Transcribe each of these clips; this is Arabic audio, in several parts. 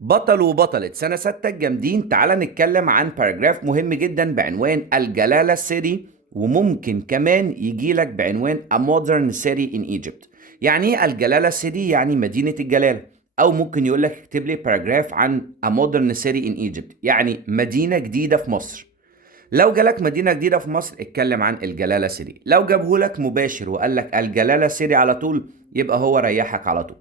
بطل وبطلة سنة ستة الجامدين، تعالى نتكلم عن باراجراف مهم جدا بعنوان الجلالة سيتي، وممكن كمان يجيلك بعنوان A Modern City in Egypt. يعني ايه الجلالة سيتي؟ يعني مدينة الجلالة. او ممكن يقول لك اكتب لي باراجراف عن A Modern City in Egypt، يعني مدينة جديدة في مصر. لو جالك مدينة جديدة في مصر اتكلم عن الجلالة سيتي. لو جابهولك مباشر وقال لك الجلالة سيتي على طول، يبقى هو ريحك على طول.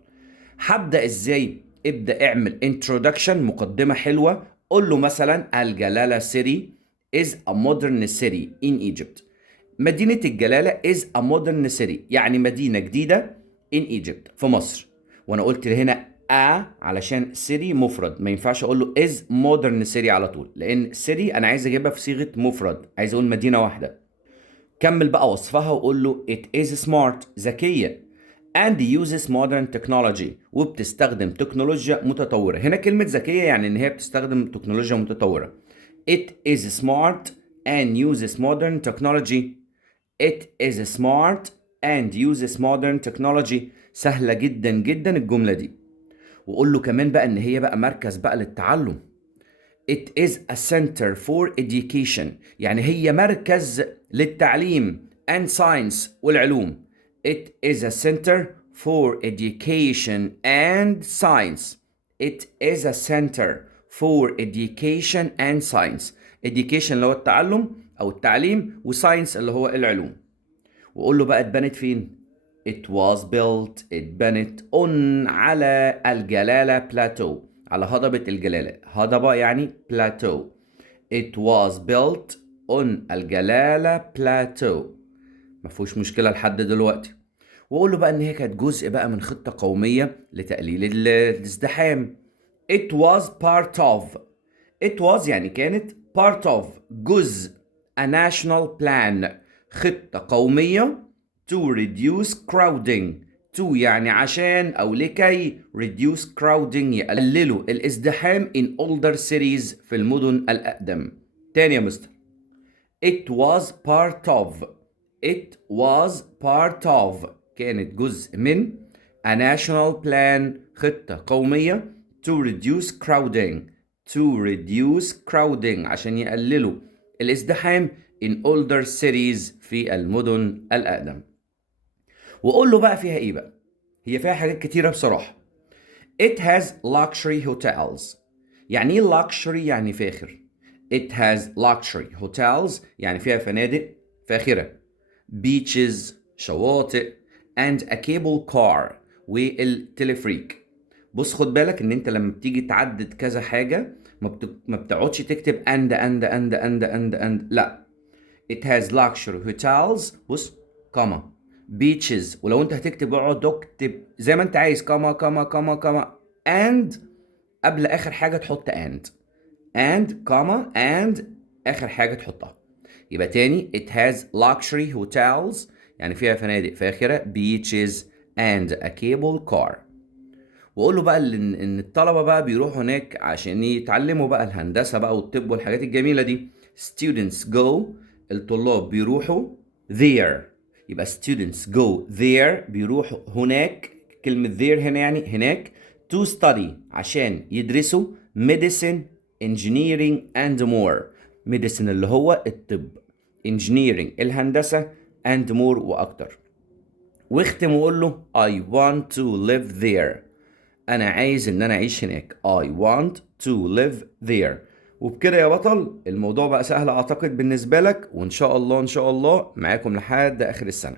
هبدأ ازاي؟ ابدأ اعمل introduction، مقدمة حلوة. قول له مثلا الجلالة city is a modern city in Egypt. مدينة الجلالة is a modern city، يعني مدينة جديدة in Egypt في مصر. وانا قلت هنا علشان city مفرد، ما ينفعش اقول له is modern city على طول، لان city انا عايز اجيبها في صيغة مفرد، عايز اقول مدينة واحدة. كمل بقى وصفها وقول له it is smart، ذكية، and uses modern technology، وبتستخدم تكنولوجيا متطورة. هنا كلمة ذكية يعني ان هي بتستخدم تكنولوجيا متطورة. It is smart and uses modern technology. It is smart and uses modern technology. سهلة جدا جدا الجملة دي. وقول له كمان بقى ان هي بقى مركز بقى للتعلم. It is a center for education، يعني هي مركز للتعليم and science والعلوم. It is a center for education and science. It is a center for education and science. Education اللي هو التعلم أو التعليم، وساينس اللي هو العلوم. وقول له بقى اتبنت فين؟ It was built، اتبنت on على الجلالة بلاتو، على هضبة الجلالة. هضبة يعني بلاتو. It was built on الجلالة بلاتو. مفهوش مشكلة لحد دلوقتي. وقول له بقى ان هي كانت جزء بقى من خطة قومية لتقليل الازدحام. It was part of. It was يعني كانت part of جزء a national plan خطة قومية to reduce crowding. to يعني عشان أو لكي reduce crowding يقللوا الازدحام in older cities في المدن الأقدم. تاني يا مستر. It was part of. It was part of كانت جزء من a national plan خطة قومية to reduce crowding. To reduce crowding عشان يقللوا الازدحام in older cities في المدن الأقدم. وقول له بقى فيها ايه بقى؟ هي فيها حاجات كتيرة بصراحة. It has luxury hotels. يعني ايه luxury؟ يعني فاخر. It has luxury hotels يعني فيها فنادق فاخرة. Beaches شواطئ and a cable car والتلفريك. بص خد بالك ان انت لما بتيجي تعدد كذا حاجة ما بتقعدش تكتب and لا. It has luxury hotels، بص، كاما، beaches، ولو انت هتكتب اقعد اكتب زي ما انت عايز، كاما and قبل اخر حاجة تحط and كاما and اخر حاجة تحطها. يبقى تاني it has luxury hotels يعني فيها فنادق فاخرة، beaches and a cable car. واقول له بقى ان الطلبة بقى بيروحوا هناك عشان يتعلموا بقى الهندسة بقى والطب والحاجات الجميلة دي. students go، الطلاب بيروحوا there. يبقى students go there بيروحوا هناك. كلمة there هنا يعني هناك. to study عشان يدرسوا medicine engineering and more. medicine اللي هو الطب، engineering الهندسة and more وأكتر. واختم وقول له I want to live there. أنا عايز إن أنا أعيش هناك. I want to live there. وبكده يا بطل الموضوع بقى سهل أعتقد بالنسبة لك، وإن شاء الله إن شاء الله معاكم لحد آخر السنة.